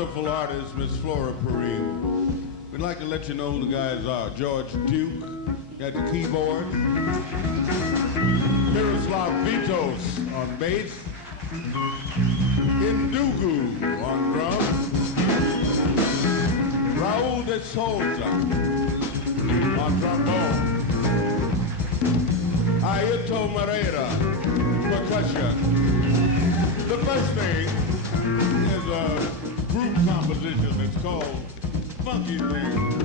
wonderful artist, Miss Flora Purim. We'd like to let you know who the guys are. George Duke at the keyboard. Miroslav Vitous on bass. Ndugu on drums. Raul De Souza on trombone. Airto Moreira, percussion. The first thing is a group composition that's called Funky Thing.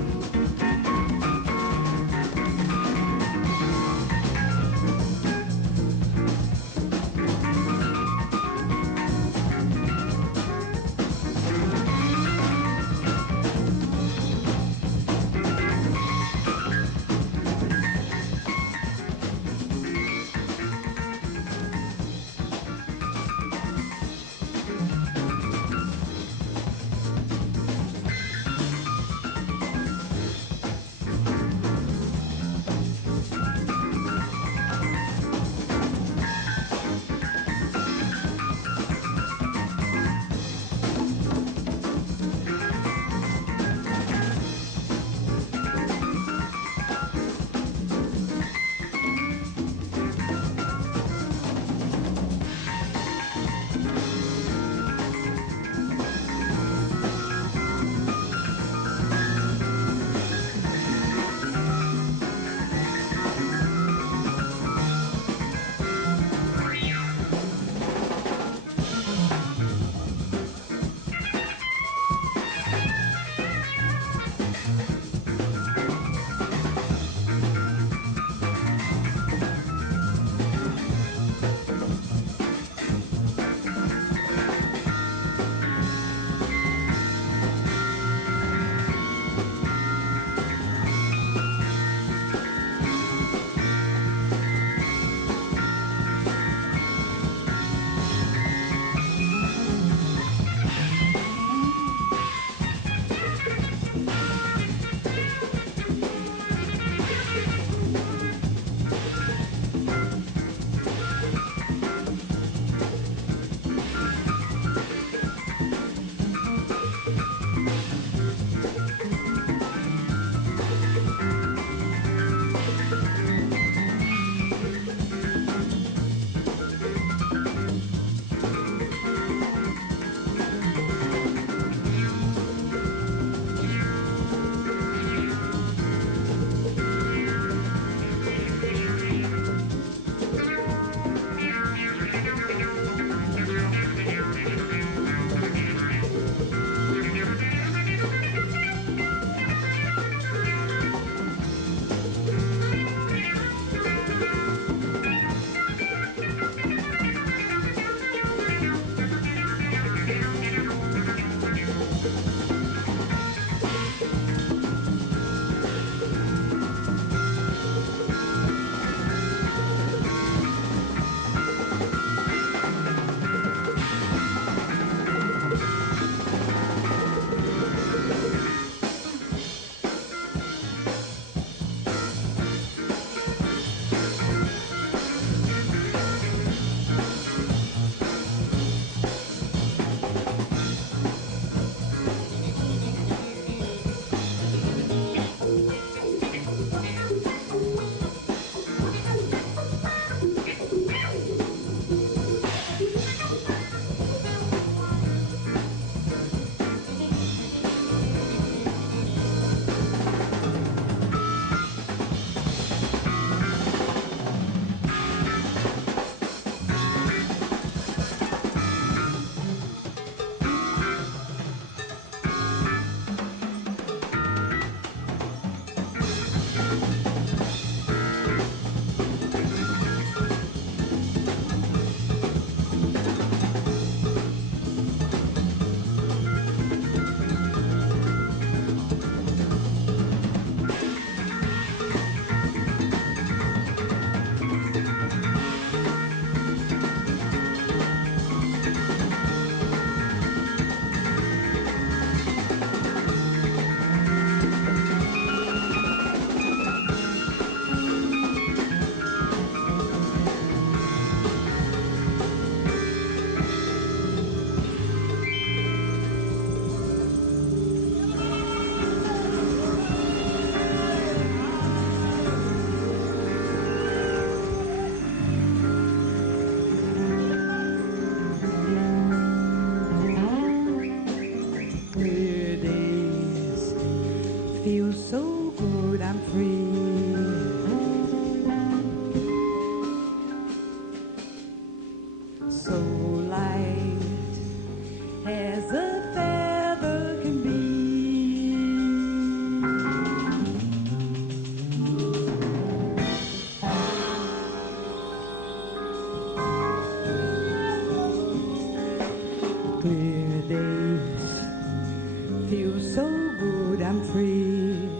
I'm free.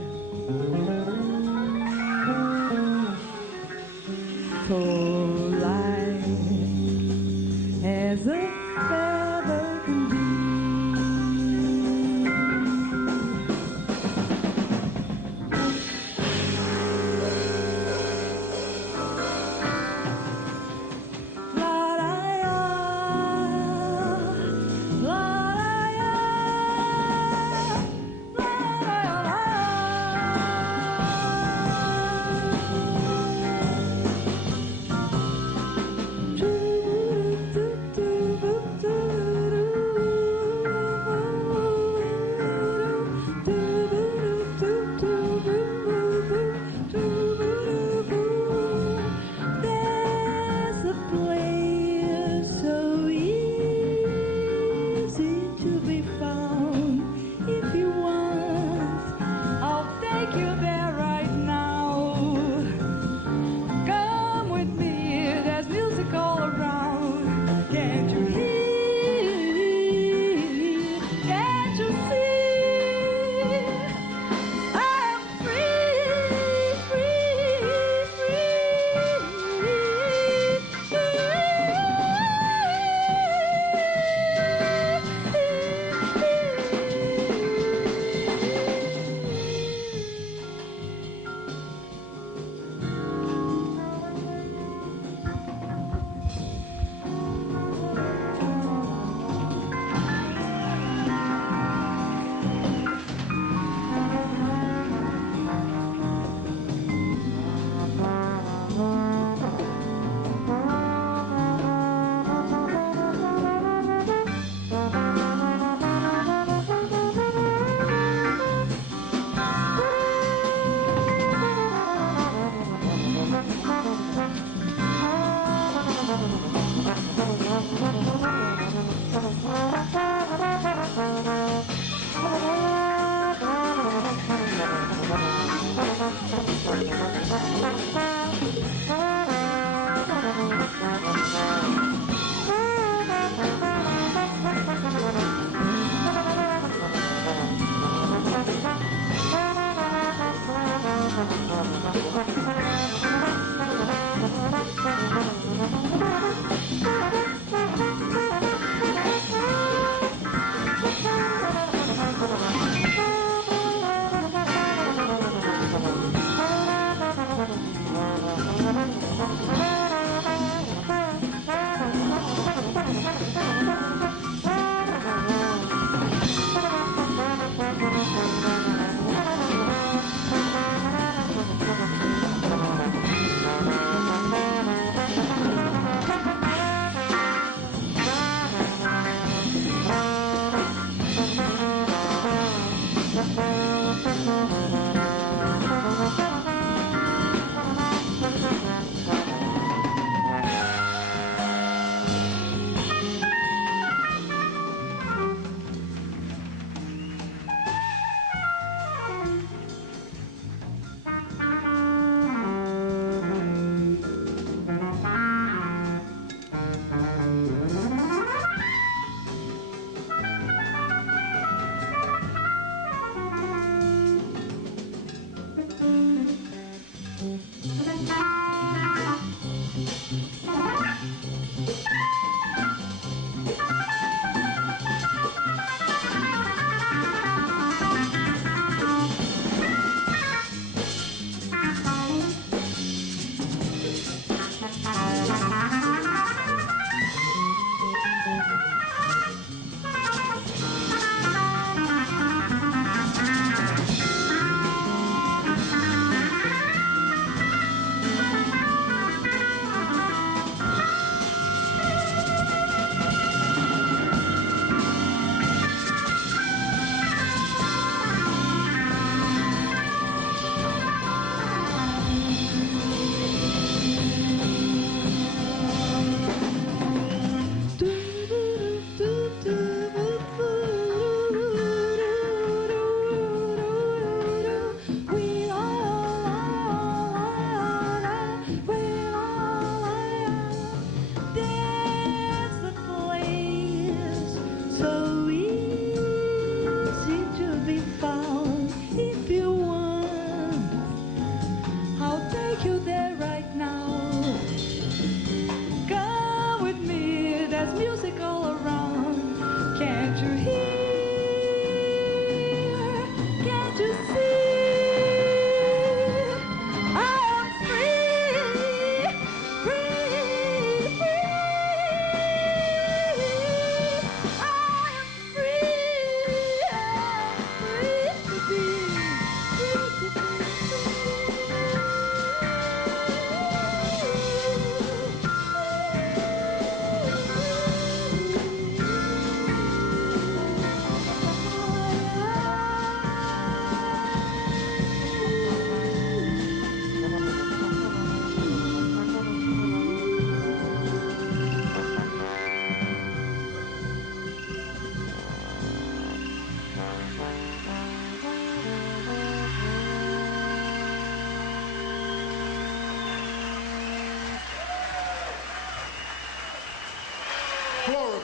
So light as a feather can be. La la la la la la la la la.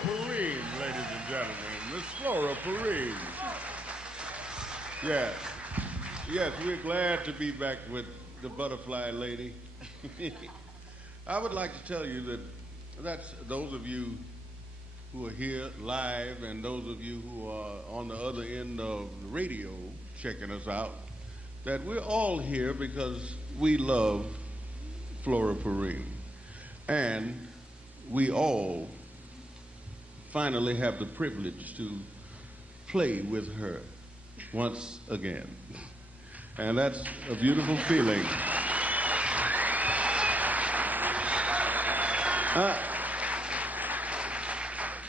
Purim, ladies and gentlemen. Miss Flora Purim. Yes. Yes, we're glad to be back with the butterfly lady. I would like to tell you that's those of you who are here live and those of you who are on the other end of the radio checking us out, that we're all here because we love Flora Purim. And we all finally have the privilege to play with her once again. And that's a beautiful feeling.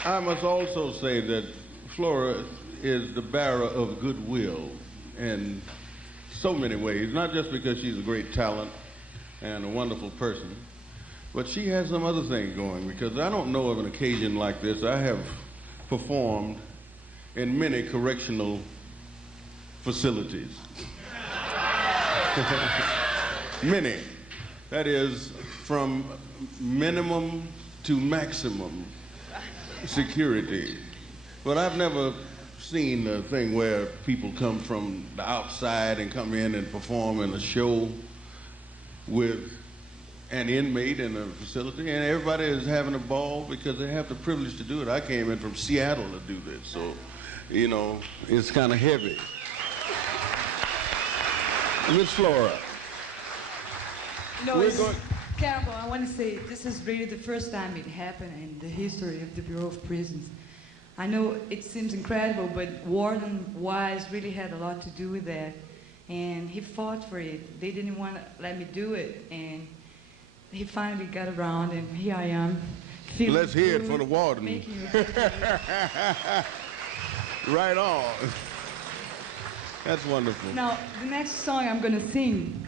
I must also say that Flora is the bearer of goodwill in so many ways, not just because she's a great talent and a wonderful person, but she has some other things going, because I don't know of an occasion like this. I have performed in many correctional facilities. Many. That is, from minimum to maximum security. But I've never seen a thing where people come from the outside and come in and perform in a show with an inmate in a facility, and everybody is having a ball because they have the privilege to do it. I came in from Seattle to do this, so, you know, it's kind of heavy. Miss Flora. No, Cannonball, I want to say this is really the first time it happened in the history of the Bureau of Prisons. I know it seems incredible, but Warden Wise really had a lot to do with that, and he fought for it. They didn't want to let me do it, and he finally got around, and here I am. Let's hear it for the warden. Right on. That's wonderful. Now, the next song I'm going to sing,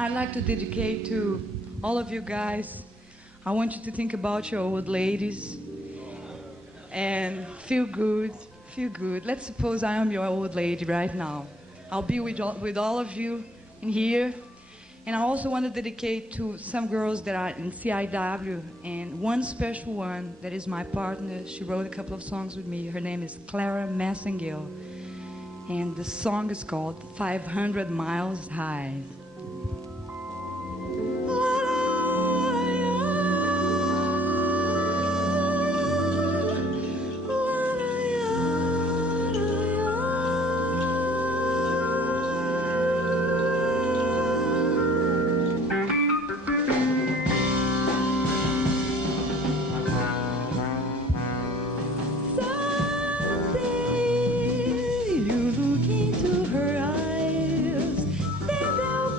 I'd like to dedicate to all of you guys. I want you to think about your old ladies and feel good, feel good. Let's suppose I am your old lady right now. I'll be with all of you in here. And I also want to dedicate to some girls that are in CIW, and one special one that is my partner. She wrote a couple of songs with me. Her name is Clara Massengale. And the song is called 500 Miles High. You look into her eyes, then they'll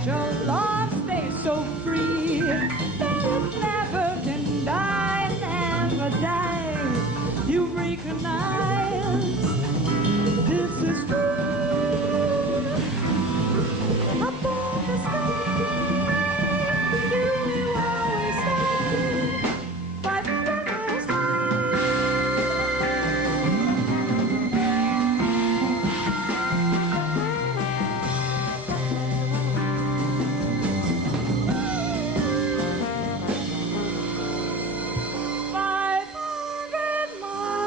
let your love stay so free that it never can die, never die. You recognize this is true. Above the sky, you will always stay. 500 miles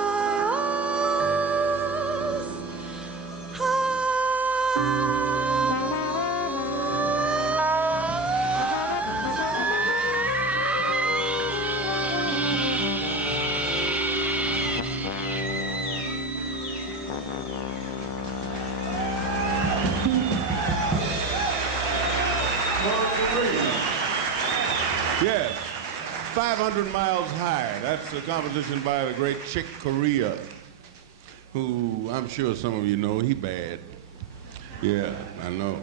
Yes, 500 Miles High. That's a composition by the great Chick Corea, who I'm sure some of you know. He bad. Yeah, I know.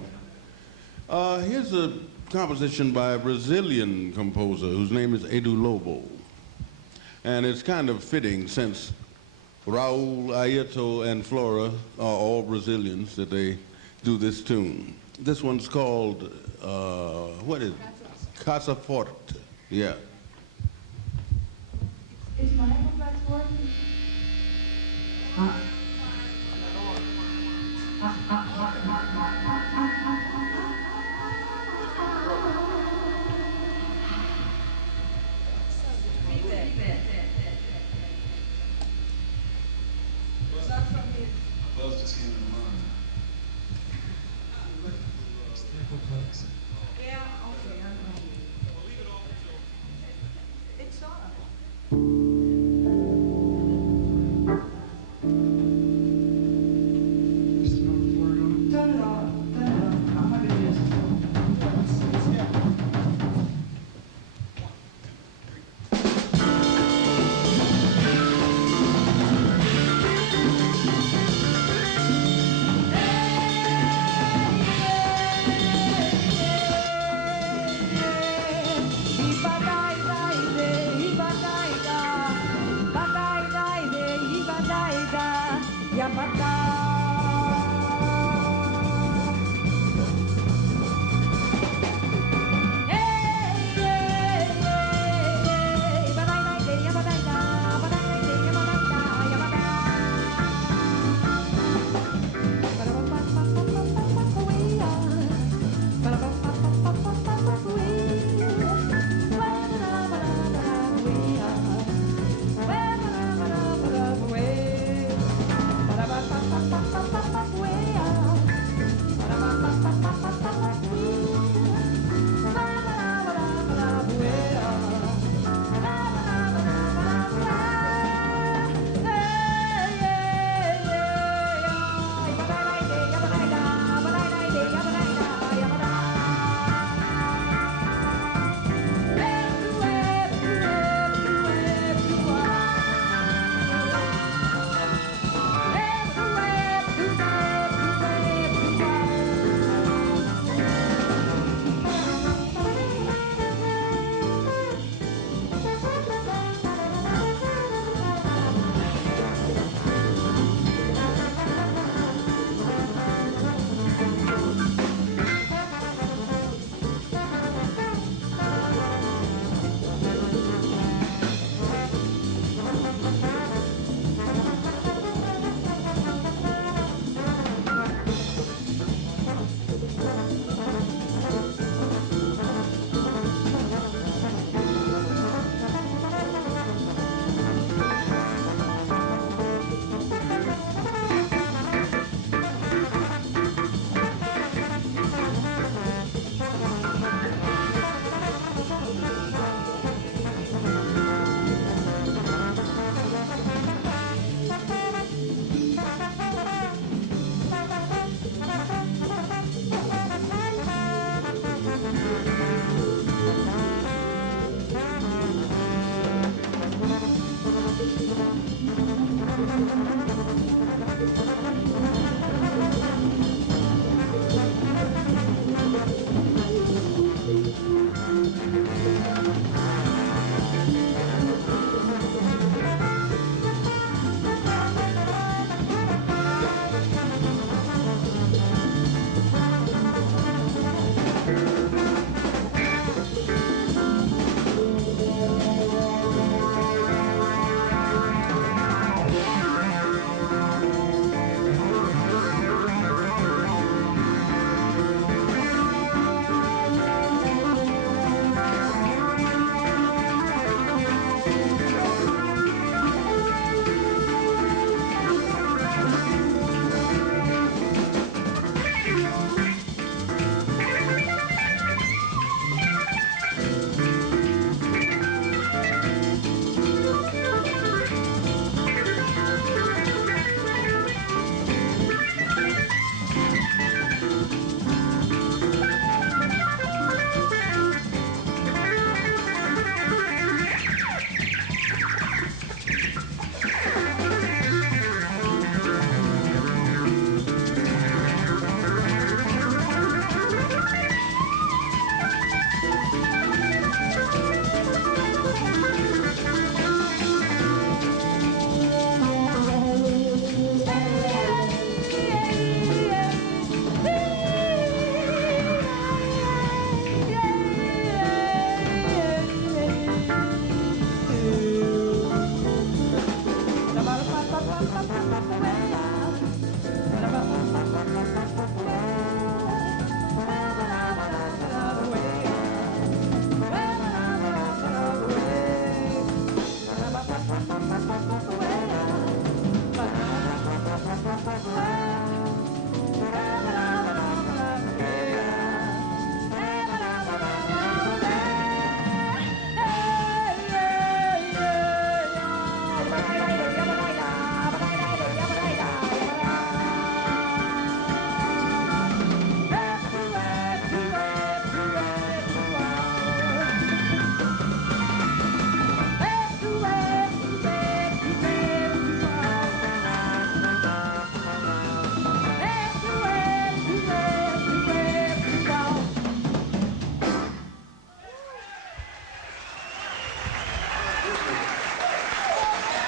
Here's a composition by a Brazilian composer whose name is Lobo. And it's kind of fitting since Raul, Airto, and Flora are all Brazilians that they do this tune. This one's called, what is it? Casa Forte. Yeah. Is my Xbox working? Buzz just came in mind. Yeah, okay, I know. It's on. Turn it on. Turn it on. I'm not gonna use it.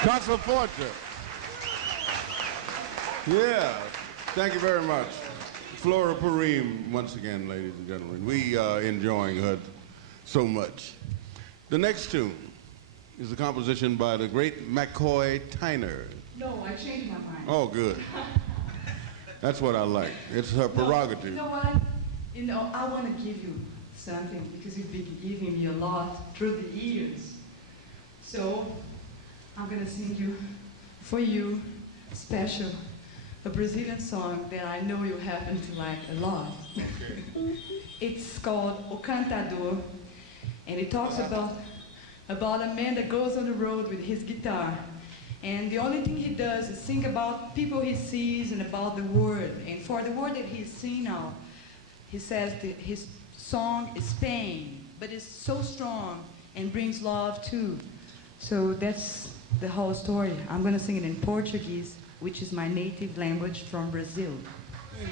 Casa Forte. Yeah, thank you very much. Flora Purim, once again, ladies and gentlemen. We are enjoying her so much. The next tune is a composition by the great McCoy Tyner. No, I changed my mind. Oh, good. That's what I like. It's her prerogative. You know what? I want to give you something because you've been giving me a lot through the years. So I'm going to sing for you, special, a Brazilian song that I know you happen to like a lot. Okay. It's called O Cantador, and it talks about a man that goes on the road with his guitar. And the only thing he does is think about people he sees and about the world. And for the world that he's seeing now, he says that his song is pain, but it's so strong and brings love too. So that's the whole story. I'm going to sing it in Portuguese, which is my native language from Brazil. Yeah.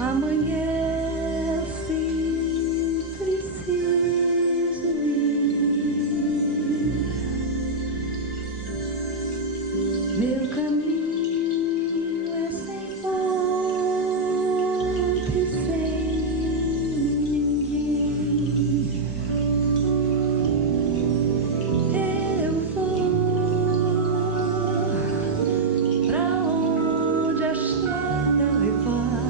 Amanhece, preciso ir. Meu caminho é sem volta e sem ninguém. Eu vou pra onde a estrada levar.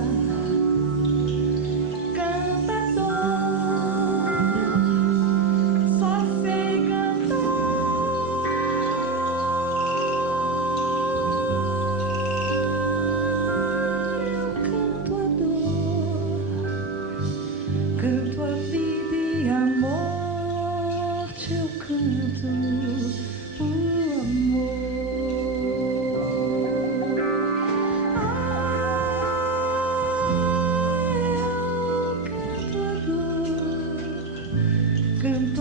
Canto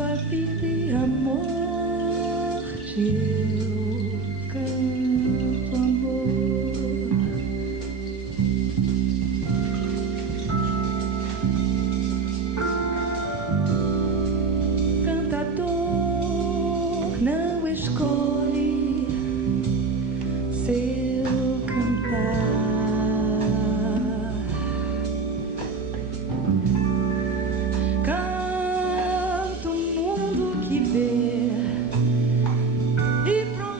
a vida e a morte, eu canto amor. Cantador não escolhe seu cantar. Canto o mundo que vê e pronto.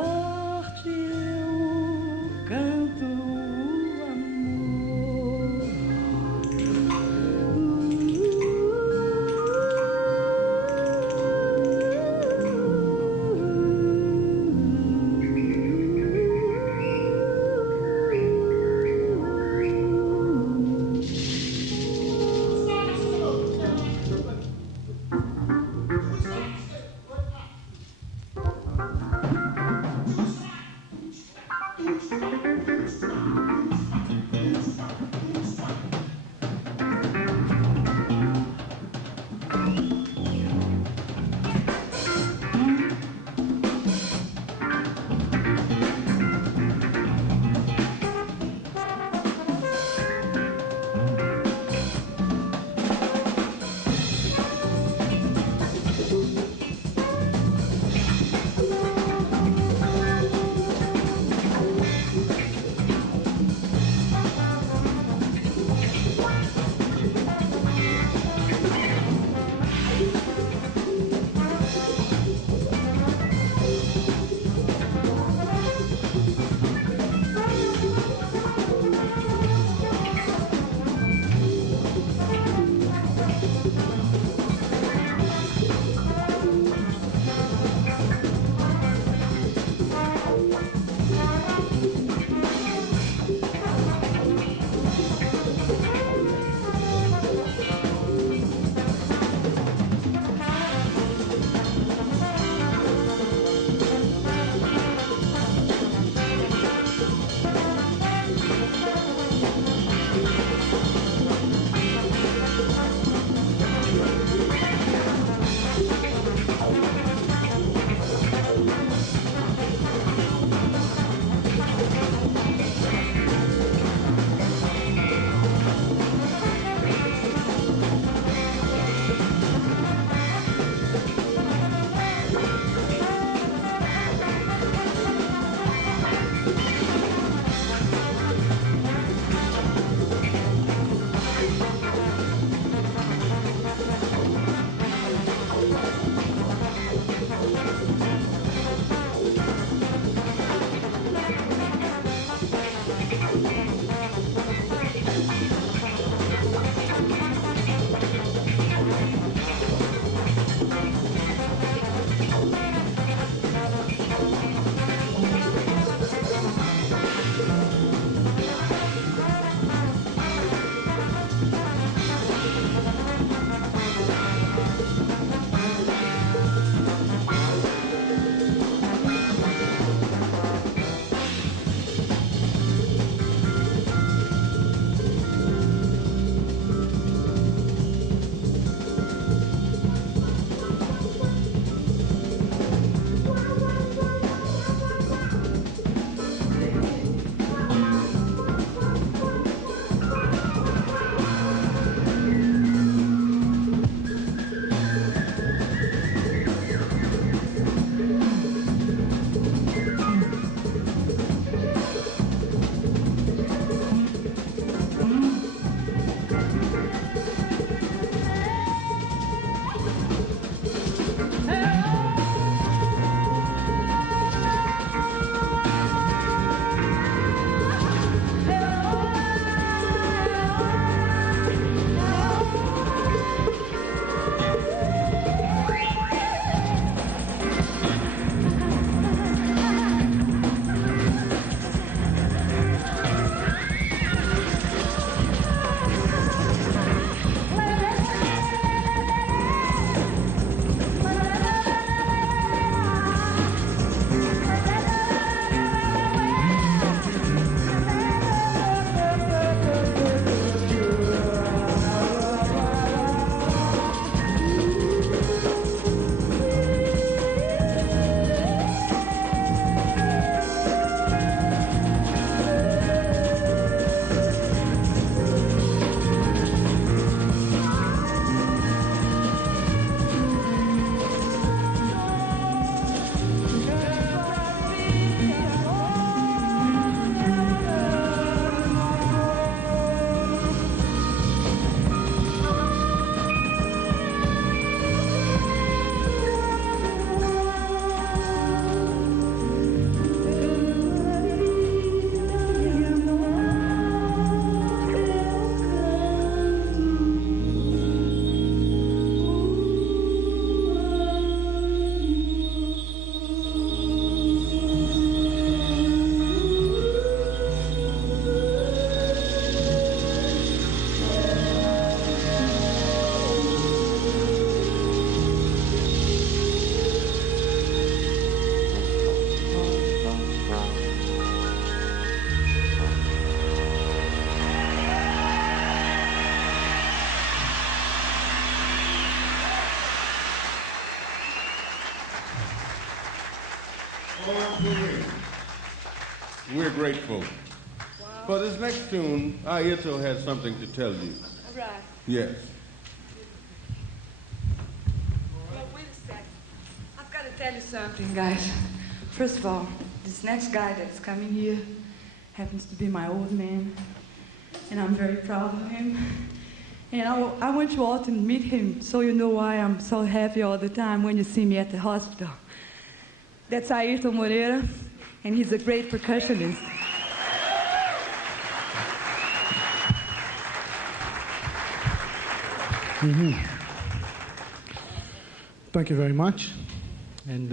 forte eu canto o amor. We're grateful. Wow. For this next tune, Airto has something to tell you. All right. Yes. Well, wait a sec. I've got to tell you something, guys. First of all, this next guy that's coming here happens to be my old man, and I'm very proud of him. And I want you all to meet him so you know why I'm so happy all the time when you see me at the hospital. That's Airto Moreira, and he's a great percussionist. Mm-hmm. Thank you very much. And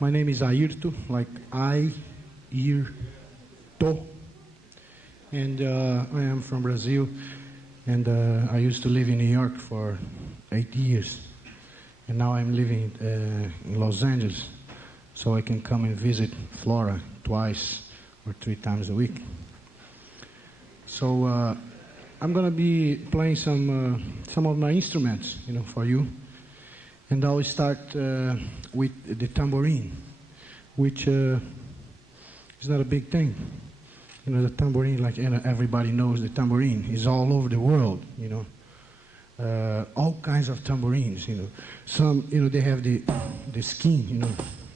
my name is Airto, like Airto. And I am from Brazil. And I used to live in New York for 8 years. And now I'm living in Los Angeles. So I can come and visit Flora twice or 3 times a week. So I'm going to be playing some of my instruments, for you. And I'll start with the tambourine, which is not a big thing. The tambourine, like everybody knows, the tambourine is all over the world. All kinds of tambourines. Some, they have the skin,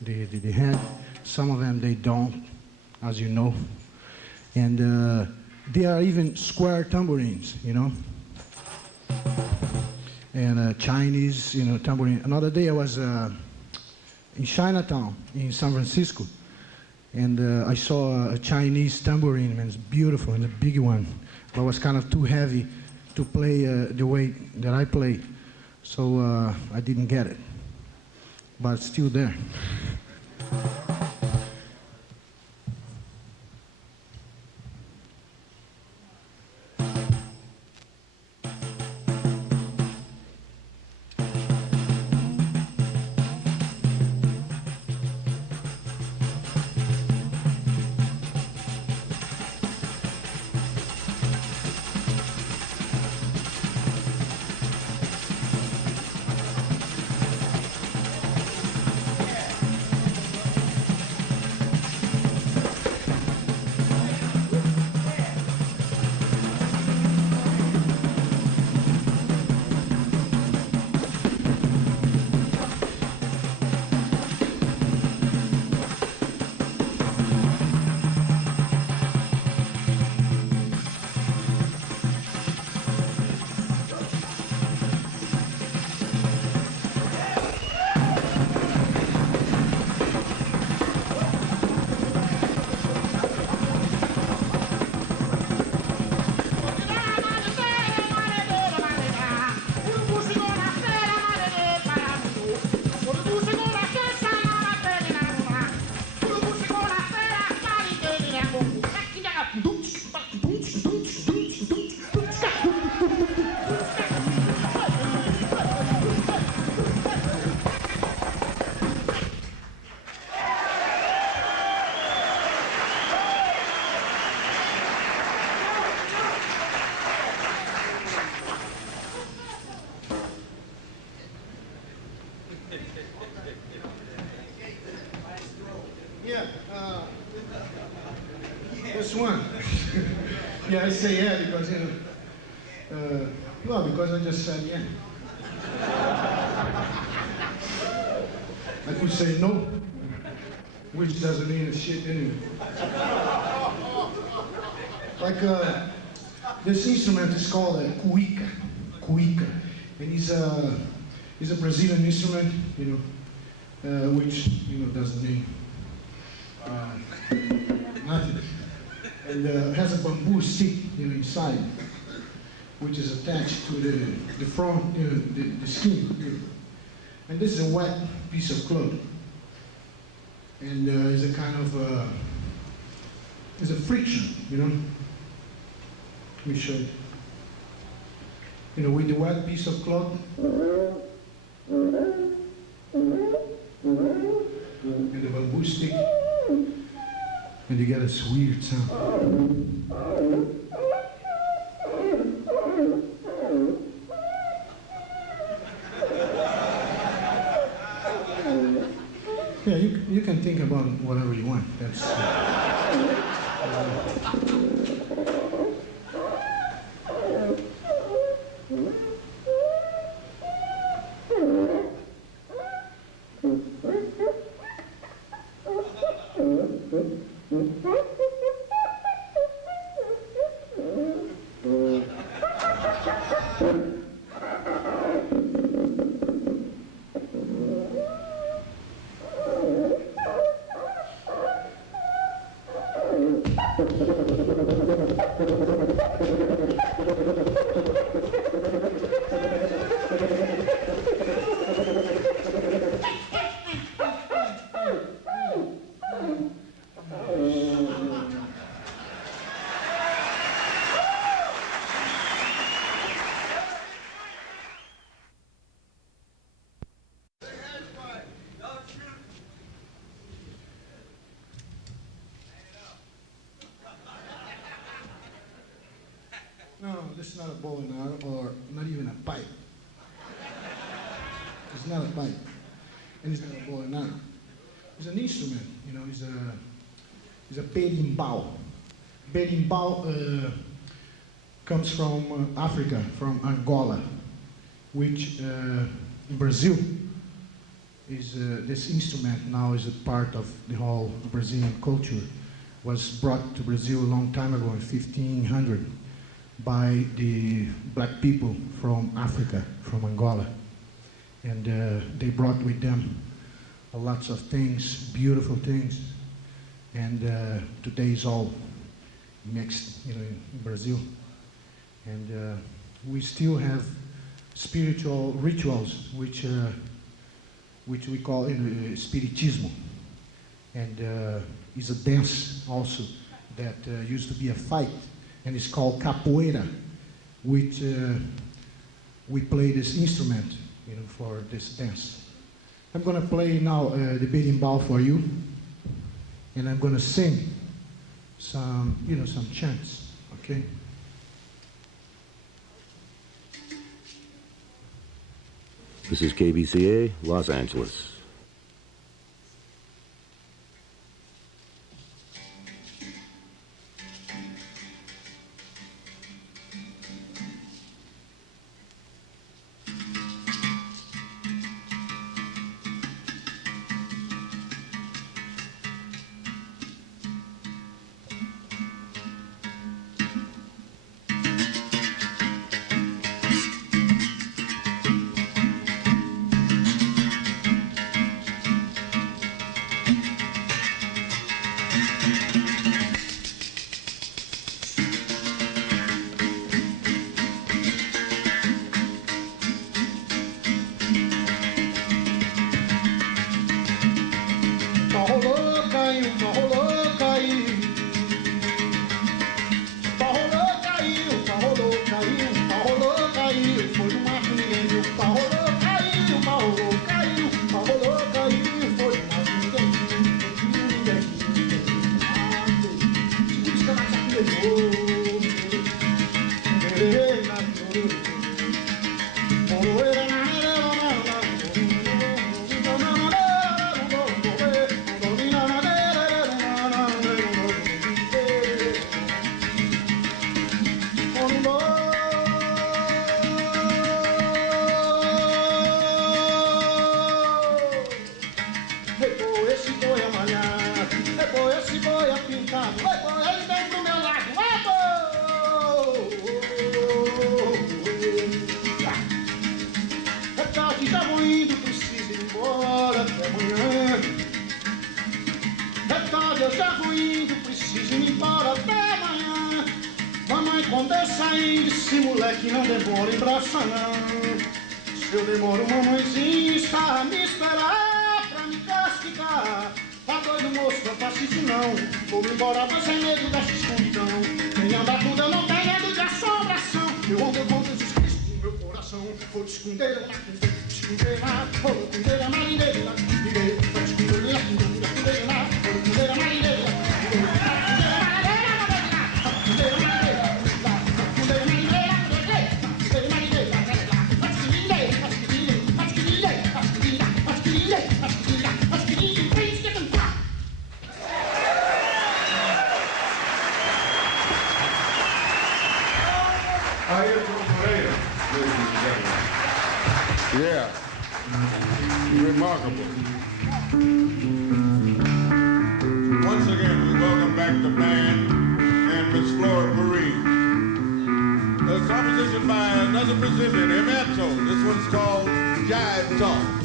the head. Some of them they don't, as you know. And there are even square tambourines, And Chinese, tambourine. Another day I was in Chinatown in San Francisco. And I saw a Chinese tambourine, and it's beautiful, and a big one. But it was kind of too heavy to play the way that I play. So I didn't get it. But it's still there. This one. Yeah, I say yeah because, well, because I just said yeah. I could say no, which doesn't mean a shit anyway. Like, this instrument is called a cuíca. Cuíca. And it's a Brazilian instrument, which, doesn't mean nothing. And has a bamboo stick, inside, which is attached to the front, the skin. And this is a wet piece of cloth. And it's a kind of, it's a friction, Let me show you. With the wet piece of cloth, and the bamboo stick, and you get a weird sound. Yeah, you can think about whatever you want. That's. No, this is not a bow and arrow, or not even a pipe. It's not a pipe, and it's not a bow and arrow. It's an instrument, you know. It's a berimbau. Berimbau comes from Africa, from Angola, which in Brazil is this instrument now is a part of the whole Brazilian culture. Was brought to Brazil a long time ago in 1500. By the black people from Africa, from Angola. And they brought with them lots of things, beautiful things. And today is all mixed, you know, in Brazil. And we still have spiritual rituals, which we call spiritismo. And is a dance also that used to be a fight. And it's called capoeira, which we play this instrument, you know, for this dance. I'm going to play now the berimbau for you, and I'm going to sing some, you know, some chants, okay? This is KBCA, Los Angeles. Airto Moreira, ladies and gentlemen. Yeah. Remarkable. Once again, we welcome back the band and Miss Flora Purim. A composition by another Brazilian, Airto. This one's called Jive Talk.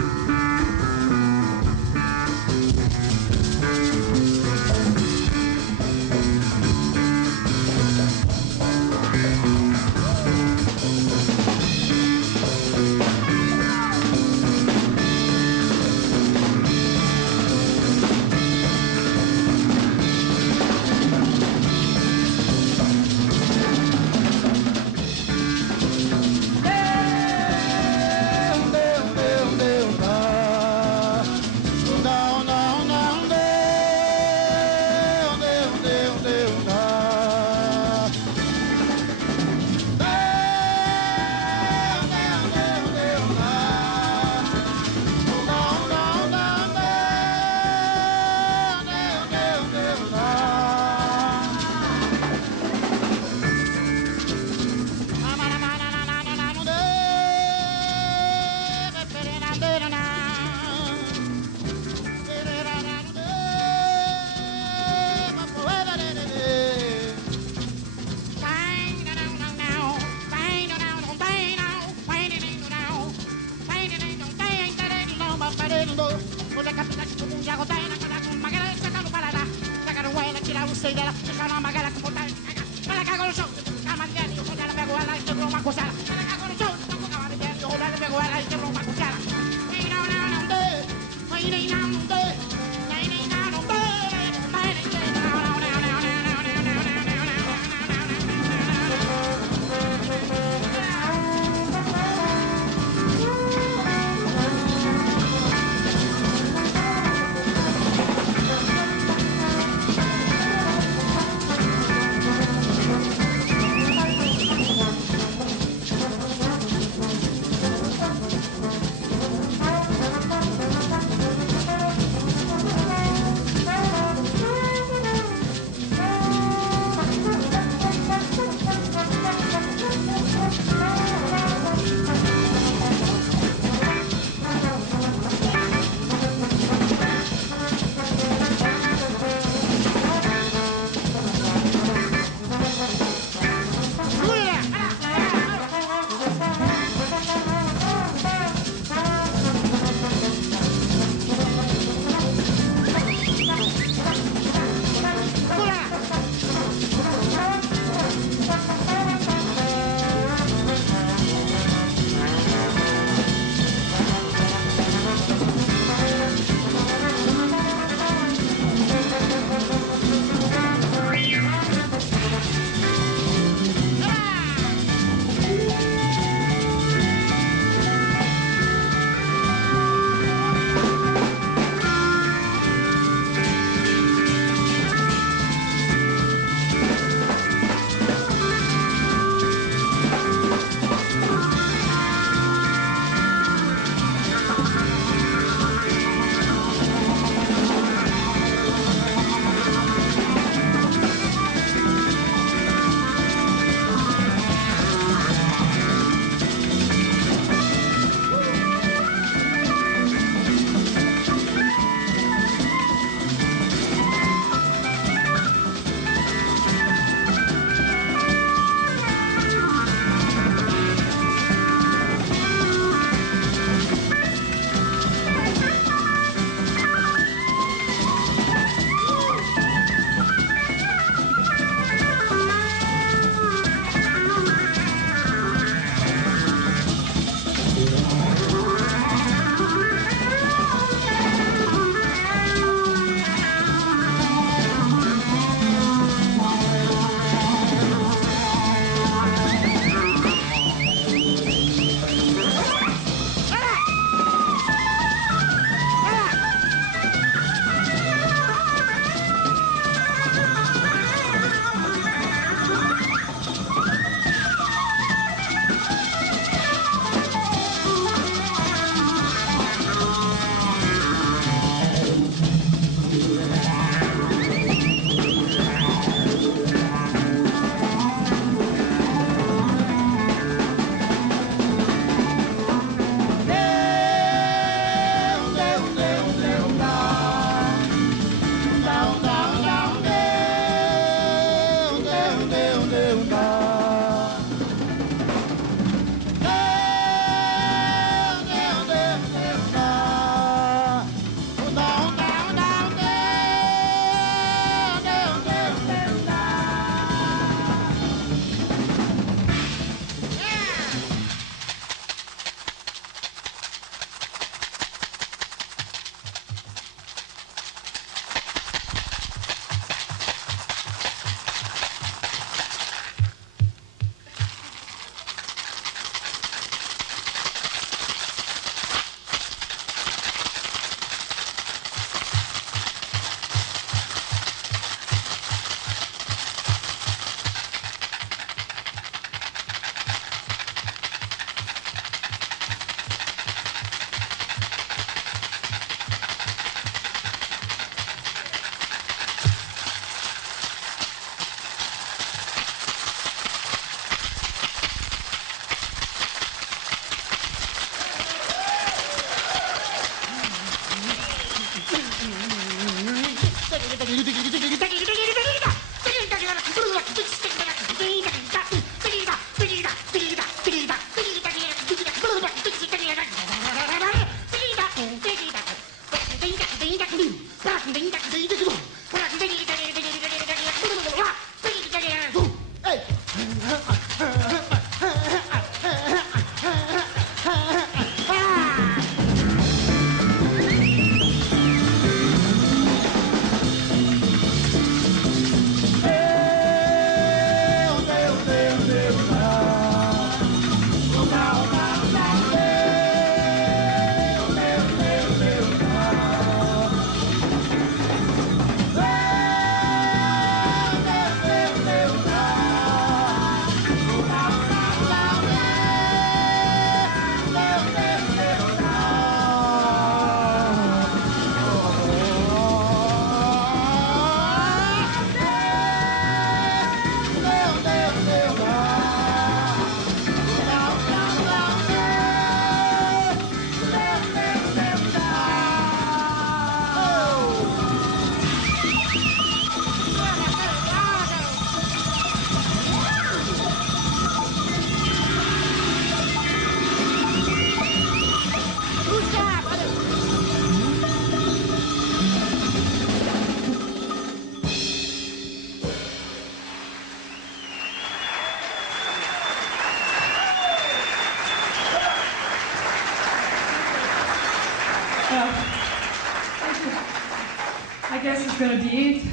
that's gonna be it.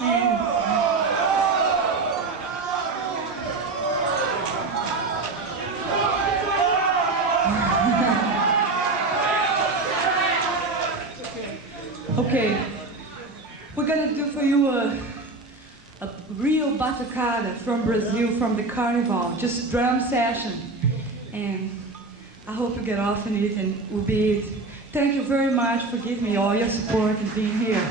And okay, we're gonna do for you a real batucada from Brazil, from the carnival, just drum session. And I hope you get off on it and will be it. Thank you very much for giving me all your support and being here.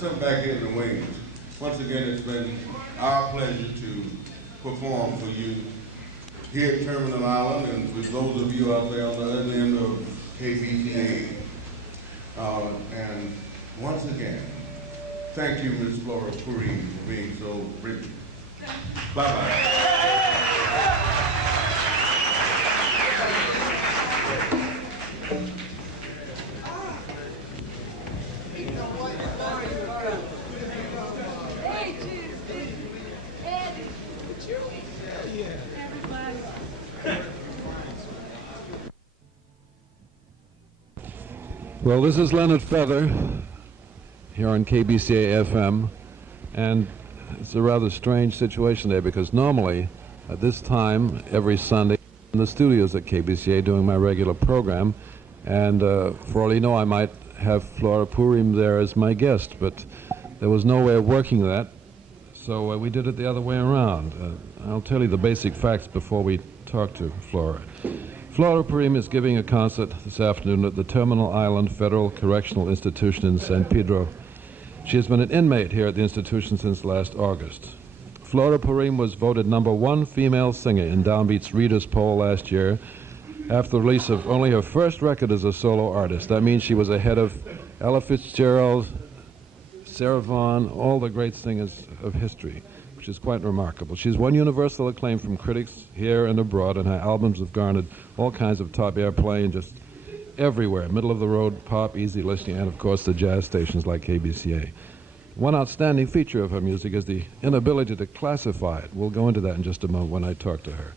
Some back in the wings. Once again, it's been our pleasure to perform for you here at Terminal Island and with those of you out there on the other end of KBCA. And once again, thank you, Ms. Flora Purim, for being so rich. Bye-bye. Well, this is Leonard Feather here on KBCA FM, and it's a rather strange situation there because normally at this time every Sunday in the studios at KBCA doing my regular program, and for all you know I might have Flora Purim there as my guest, but there was no way of working that, so we did it the other way around. I'll tell you the basic facts before we talk to Flora. Flora Purim is giving a concert this afternoon at the Terminal Island Federal Correctional Institution in San Pedro. She has been an inmate here at the institution since last August. Flora Purim was voted #1 female singer in Downbeat's Readers' Poll last year after the release of only her first record as a solo artist. That means she was ahead of Ella Fitzgerald, Sarah Vaughan, all the great singers of history. which is quite remarkable. She's won universal acclaim from critics here and abroad, and her albums have garnered all kinds of top airplay and just everywhere, middle-of-the-road pop, easy listening, and of course the jazz stations like KBCA. One outstanding feature of her music is the inability to classify it. We'll go into that in just a moment when I talk to her.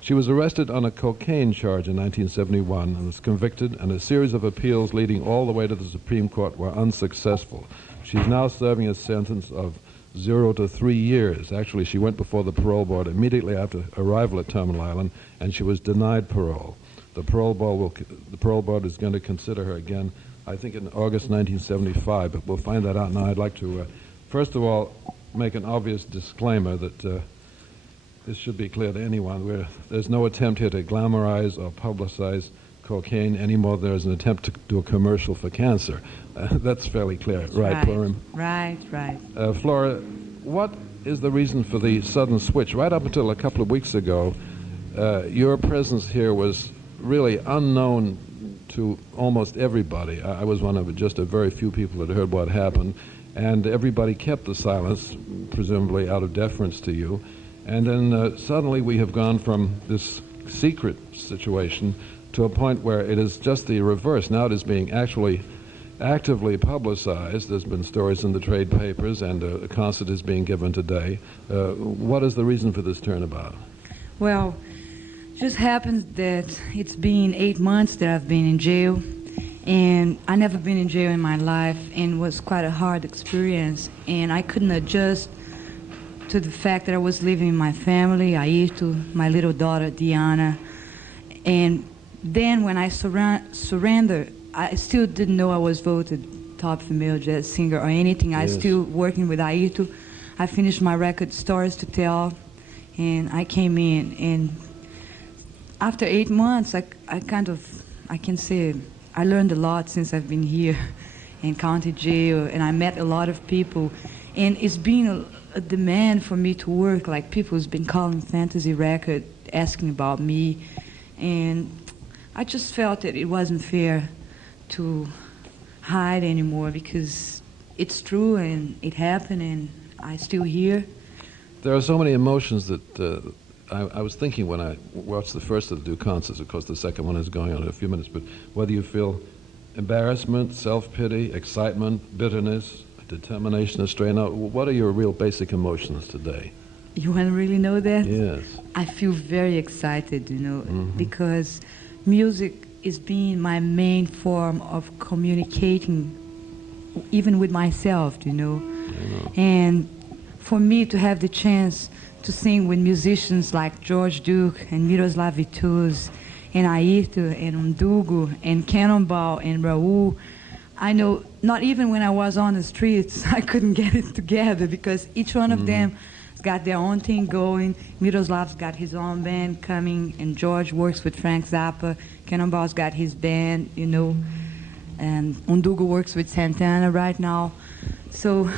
She was arrested on a cocaine charge in 1971 and was convicted, and a series of appeals leading all the way to the Supreme Court were unsuccessful. She's now serving a sentence of 0 to 3 years. Actually, she went before the parole board immediately after arrival at Terminal Island, and she was denied parole. The parole board is going to consider her again, I think in August 1975, but we'll find that out now. I'd like to, first of all, make an obvious disclaimer that this should be clear to anyone. There's no attempt here to glamorize or publicize cocaine anymore. There's an attempt to do a commercial for cancer. That's fairly clear. That's right, Purim? Right. Flora, what is the reason for the sudden switch? Right up until a couple of weeks ago, your presence here was really unknown to almost everybody. I was one of just a very few people that heard what happened, and everybody kept the silence, presumably out of deference to you. And then suddenly we have gone from this secret situation to a point where it is just the reverse. Now it is being actually actively publicized. There's been stories in the trade papers, and a concert is being given today. What is the reason for this turnabout? Well, just happens that it's been 8 months that I've been in jail, and I never been in jail in my life, and it was quite a hard experience, and I couldn't adjust to the fact that I was living with my family, Airto, my little daughter, Diana. And then when I surrendered, I still didn't know I was voted top female jazz singer or anything. I was still working with Airto. I finished my record, Stories to Tell, and I came in. And after 8 months, I can say I learned a lot since I've been here in county jail, and I met a lot of people. And it's been a demand for me to work, like people's been calling Fantasy Record, asking about me, and I just felt that it wasn't fair to hide anymore, because it's true and it happened and I'm still here. There are so many emotions that I was thinking when I watched the first of the two concerts. Of course, the second one is going on in a few minutes, but whether you feel embarrassment, self-pity, excitement, bitterness, determination to straighten out, what are your real basic emotions today? You want to really know that? Yes. I feel very excited, because music is being my main form of communicating, even with myself, I know. And for me to have the chance to sing with musicians like George Duke and Miroslav Vitous and Airto and Ndugu and Cannonball and Raul, I know not even when I was on the streets, I couldn't get it together, because each one of them has got their own thing going. Miroslav's got his own band coming, and George works with Frank Zappa. Cannonball's got his band, and Ndugu works with Santana right now. So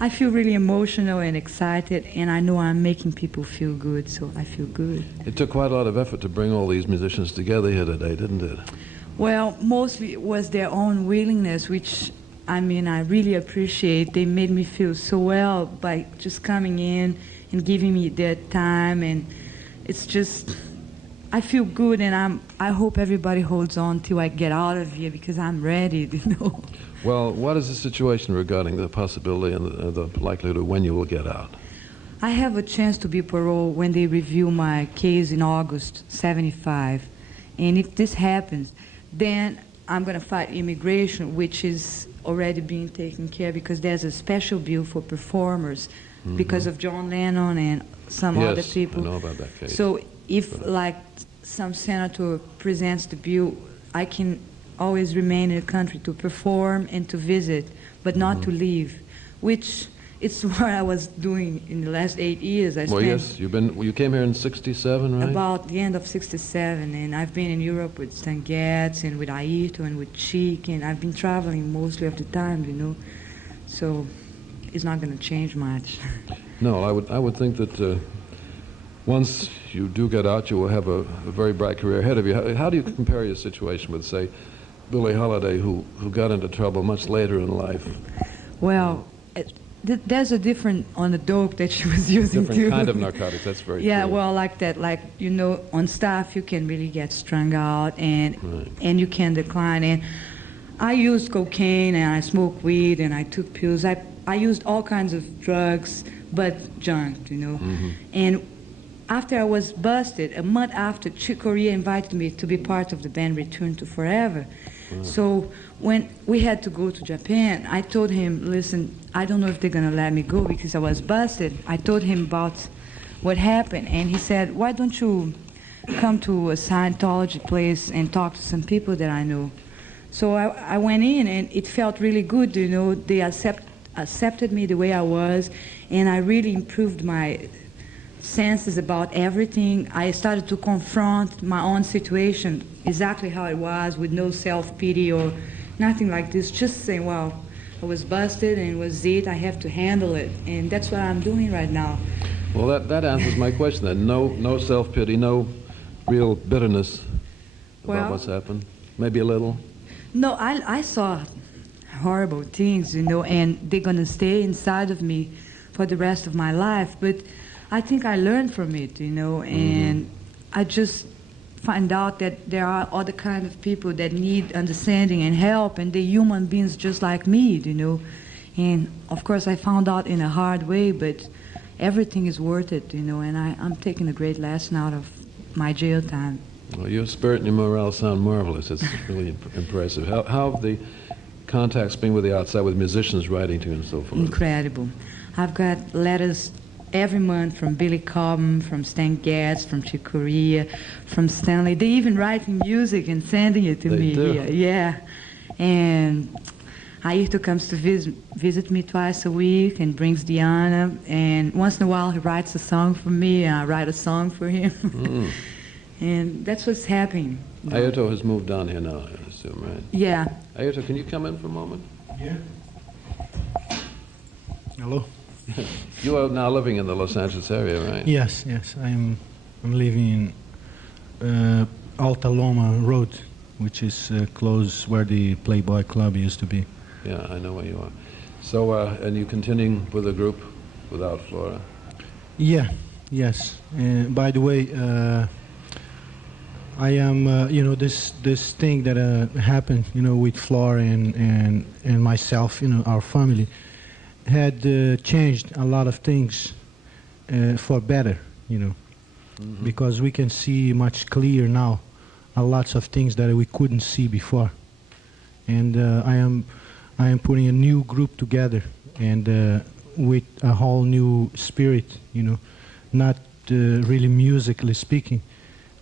I feel really emotional and excited, and I know I'm making people feel good, so I feel good. It took quite a lot of effort to bring all these musicians together here today, didn't it? Well, mostly it was their own willingness, which, I really appreciate. They made me feel so well by just coming in and giving me their time, and it's just, I feel good, and I hope everybody holds on till I get out of here, because I'm ready, Well, what is the situation regarding the possibility and the likelihood of when you will get out? I have a chance to be paroled when they review my case in August 75, and if this happens, then I'm going to fight immigration, which is already being taken care of, because there's a special bill for performers because of John Lennon and some other people. Yes, I know about that case. So if, like, some senator presents the bill, I can always remain in the country to perform and to visit, but not to leave, which it's what I was doing in the last 8 years. Well, yes, you came here in '67, right? About the end of '67, and I've been in Europe with Stan Getz and with Airto and with Chic, and I've been traveling mostly of the time, so it's not going to change much. No, I would think that once you do get out, you will have a very bright career ahead of you. How do you compare your situation with, say, Billie Holiday, who got into trouble much later in life? Well, there's a different on the dope that she was using Different too. kind of narcotics, that's very Yeah, true. well, like that, like, you know, on stuff you can really get strung out and Right. and you can decline. And I used cocaine and I smoked weed and I took pills. I used all kinds of drugs, but junk, you know. And after I was busted, a month after, Chick Corea invited me to be part of the band Return to Forever. So when we had to go to Japan, I told him, listen, I don't know if they're going to let me go because I was busted. I told him about what happened, and he said, why don't you come to a Scientology place and talk to some people that I know? So I went in, and it felt really good, you know. They accepted me the way I was, and I really improved my senses about everything. I started to confront my own situation exactly how it was, with no self-pity or nothing like this, just saying, well, I was busted and it was it, I have to handle it, and that's what I'm doing right now. Well, that answers my question then. No self-pity, no real bitterness about Well- what's happened. Maybe a little. No, I saw horrible things, you know, and they're gonna stay inside of me for the rest of my life, but I think I learned from it, you know, and I just find out that there are other kind of people that need understanding and help, and they're human beings just like me, you know. And of course I found out in a hard way, but everything is worth it, you know, and I'm taking a great lesson out of my jail time. Well, your spirit and your morale sound marvelous. It's really impressive. How have the contacts been with the outside, with musicians writing to you and so forth? Incredible. I've got letters every month from Billy Cobham, from Stan Getz, from Chick Corea, from Stanley. They even writing music and sending it to They me. do? Yeah. And Airto comes to visit me twice a week and brings Diana. And once in a while he writes a song for me and I write a song for him. And that's what's happening. Airto has moved down here now, I assume, right? Yeah. Airto, can you come in for a moment? Yeah. Hello. You are now living in the Los Angeles area, right? Yes, yes. I'm living in Alta Loma Road, which is close where the Playboy Club used to be. Yeah, I know where you are. So, and you continuing with the group without Flora? Yeah, yes. By the way, I am, you know, this thing that happened, you know, with Flora and myself, you know, our family, had changed a lot of things for better, you know, because we can see much clearer now, lots of things that we couldn't see before, and I am putting a new group together, and with a whole new spirit, you know, not really musically speaking,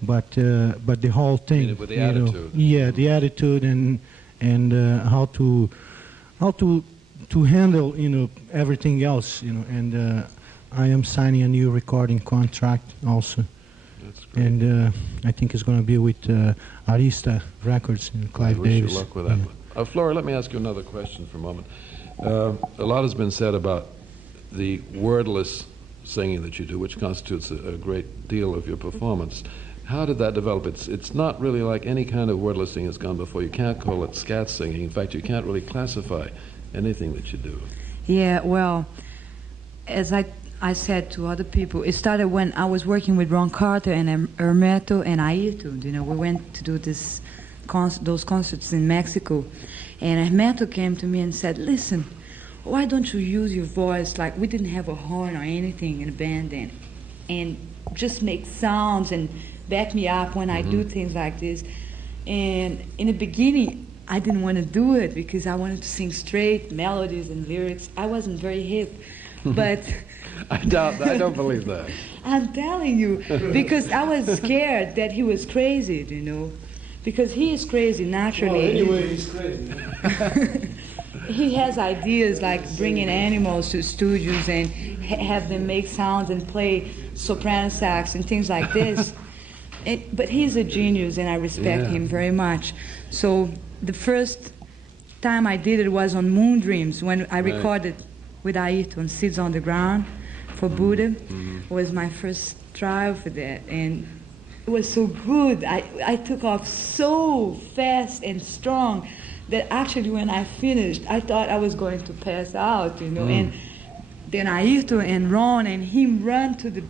but the whole thing, with the you know. attitude. Yeah, the attitude and how to handle, you know, everything else, you know, and I am signing a new recording contract also. That's great. And I think it's going to be with Arista Records, you know, Clive I wish Davis. you luck with that. Yeah. Flora, let me ask you another question for a moment. A lot has been said about the wordless singing that you do, which constitutes a great deal of your performance. How did that develop? It's not really like any kind of wordless singing that's gone before. You can't call it scat singing. In fact, you can't really classify anything that you do. Yeah, well, as I said to other people, it started when I was working with Ron Carter and Hermeto and Airto. You know, we went to do those concerts in Mexico, and Hermeto came to me and said, listen, why don't you use your voice, like we didn't have a horn or anything in the band then, and just make sounds and back me up when I do things like this. And in the beginning, I didn't want to do it because I wanted to sing straight melodies and lyrics. I wasn't very hip, but I don't believe that. I'm telling you, because I was scared that he was crazy, you know, because he is crazy naturally. he's crazy. He has ideas like bringing animals to studios and have them make sounds and play soprano sax and things like this. But he's a genius, and I respect him very much. So the first time I did it was on Moon Dreams, when I recorded with Airto on Seeds on the Ground for Buddha. It was my first trial for that, and it was so good. I took off so fast and strong that actually when I finished, I thought I was going to pass out, you know. And then Airto and Ron and him run to the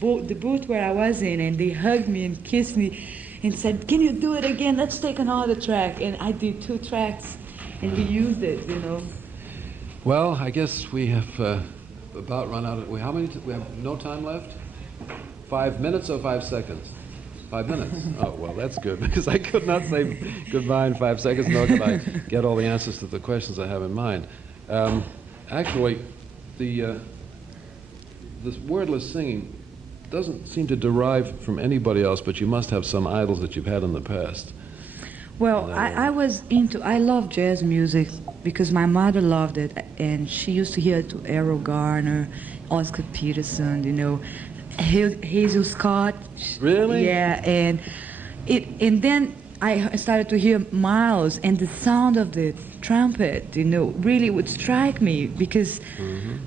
booth where I was in, and they hugged me and kissed me and said, "Can you do it again? Let's take another track." And I did 2 tracks, and we used it, you know. Well, I guess we have about run out of, how many, we have no time left? 5 minutes or 5 seconds? 5 minutes. Oh, well, that's good, because I could not say goodbye in 5 seconds, nor could I get all the answers to the questions I have in mind. Actually, this wordless singing doesn't seem to derive from anybody else, but you must have some idols that you've had in the past. Well, I love jazz music because my mother loved it, and she used to hear to Errol Garner, Oscar Peterson, you know, Hazel Scott. Really? Yeah, and then I started to hear Miles, and the sound of the trumpet, you know, really would strike me because,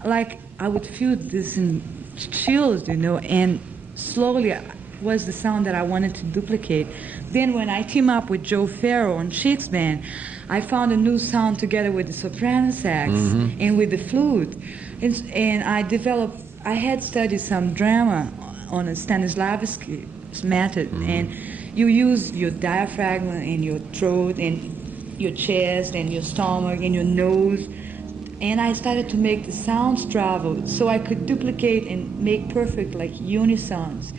like, I would feel this in chills, you know, and slowly was the sound that I wanted to duplicate. Then when I teamed up with Joe Farrell on Chick's band, I found a new sound together with the soprano sax and with the flute. And I had studied some drama on a Stanislavski's method, and you use your diaphragm and your throat and your chest and your stomach and your nose. And I started to make the sounds travel so I could duplicate and make perfect, like, unisons.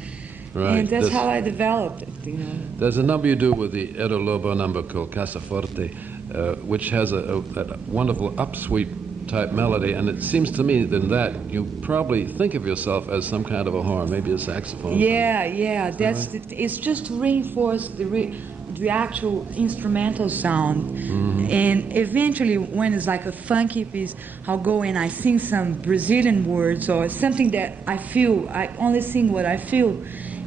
Right. And that's how I developed it, you know. There's a number you do with the Edo Lobo number called Casa Forte, which has a wonderful upsweep type melody, and it seems to me that you probably think of yourself as some kind of a horn, maybe a saxophone. Yeah, that's it's just to reinforce the actual instrumental sound. And eventually, when it's like a funky piece, I'll go and I sing some Brazilian words or something that I feel. I only sing what I feel,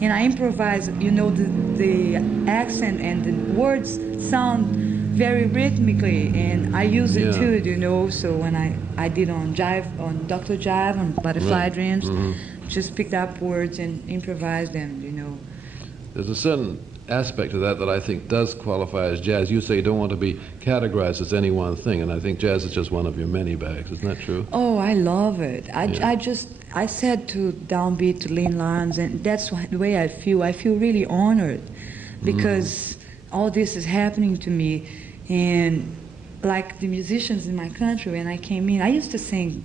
and I improvise. You know, the accent and the words sound very rhythmically, and I use it too, you know. So when I did on Dr. Jive, on Butterfly Dreams, just picked up words and improvised them, you know. There's a certain aspect of that I think does qualify as jazz. You say you don't want to be categorized as any one thing, and I think jazz is just one of your many bags. Isn't that true? Oh, I love it. I said to Downbeat, to Lynn Lyons, and that's the way I feel. I feel really honored because all this is happening to me. And like the musicians in my country, when I came in, I used to sing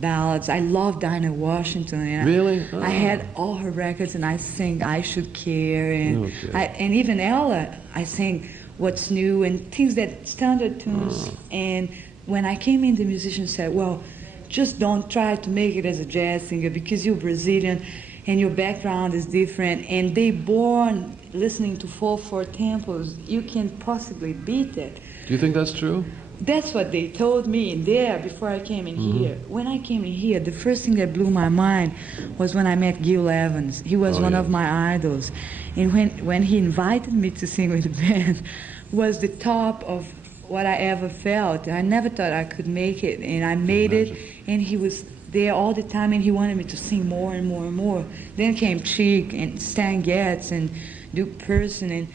ballads. I loved Dinah Washington. And really? I had all her records, and I sang I Should Care. And, and even Ella, I sang What's New and things that standard tunes. And when I came in, the musicians said, well, just don't try to make it as a jazz singer because you're Brazilian and your background is different. And they born listening to 4/4 tempos. You can't possibly beat that. Do you think that's true? That's what they told me in there before I came in here. When I came in here, the first thing that blew my mind was when I met Gil Evans. He was one of my idols. And when he invited me to sing with the band, was the top of what I ever felt. I never thought I could make it, and I made it, and he was there all the time, and he wanted me to sing more and more and more. Then came Chick and Stan Getz and Duke Person, and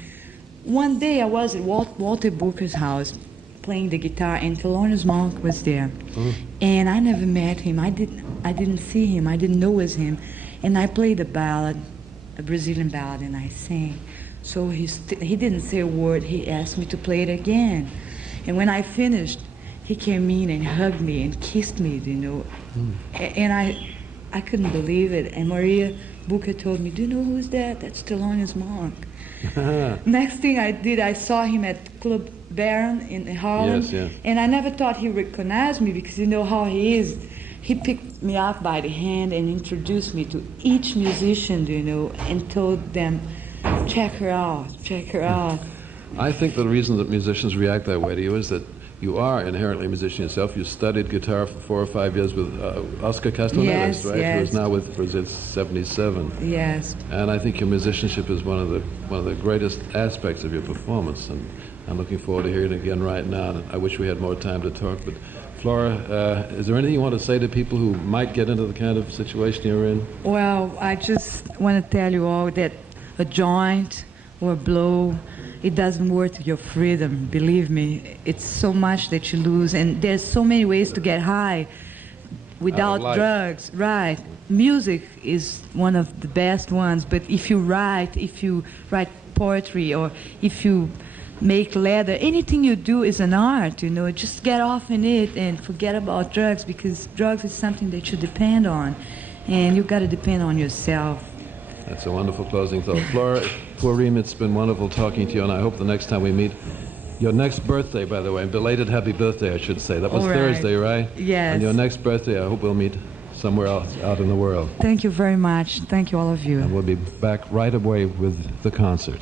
one day I was at Walter Booker's house playing the guitar, and Thelonious Monk was there. And I never met him. I didn't see him. I didn't know it was him. And I played a ballad, a Brazilian ballad, and I sang. So he didn't say a word. He asked me to play it again. And when I finished, he came in and hugged me and kissed me, you know. And I couldn't believe it. And Maria Booker told me, do you know who's that? That's Thelonious Monk. Next thing I did, I saw him at Club Baron in Harlem. And I never thought he recognized me because you know how he is. He picked me up by the hand and introduced me to each musician, you know, and told them, check her out, check her out. I think the reason that musicians react that way to you is that you are inherently a musician yourself. You studied guitar for 4 or 5 years with Oscar Castanelis, right? Yes. Who is now with Brazil 77. Yes. And I think your musicianship is one of the greatest aspects of your performance. And I'm looking forward to hearing it again right now. And I wish we had more time to talk. But Flora, is there anything you want to say to people who might get into the kind of situation you're in? Well, I just want to tell you all that a joint or a blow, it doesn't worth your freedom, believe me. It's so much that you lose, and there's so many ways to get high without life. drugs, right? Music is one of the best ones, but if you write poetry, or if you make leather, anything you do is an art, you know. Just get off in it and forget about drugs, because drugs is something that you depend on, and you got to depend on yourself. That's a wonderful closing thought. Flora Purim, it's been wonderful talking to you, and I hope the next time we meet, your next birthday, by the way, belated happy birthday, I should say. That was All right. Thursday, right? Yes. And your next birthday, I hope we'll meet somewhere else out in the world. Thank you very much. Thank you, all of you. And we'll be back right away with the concert.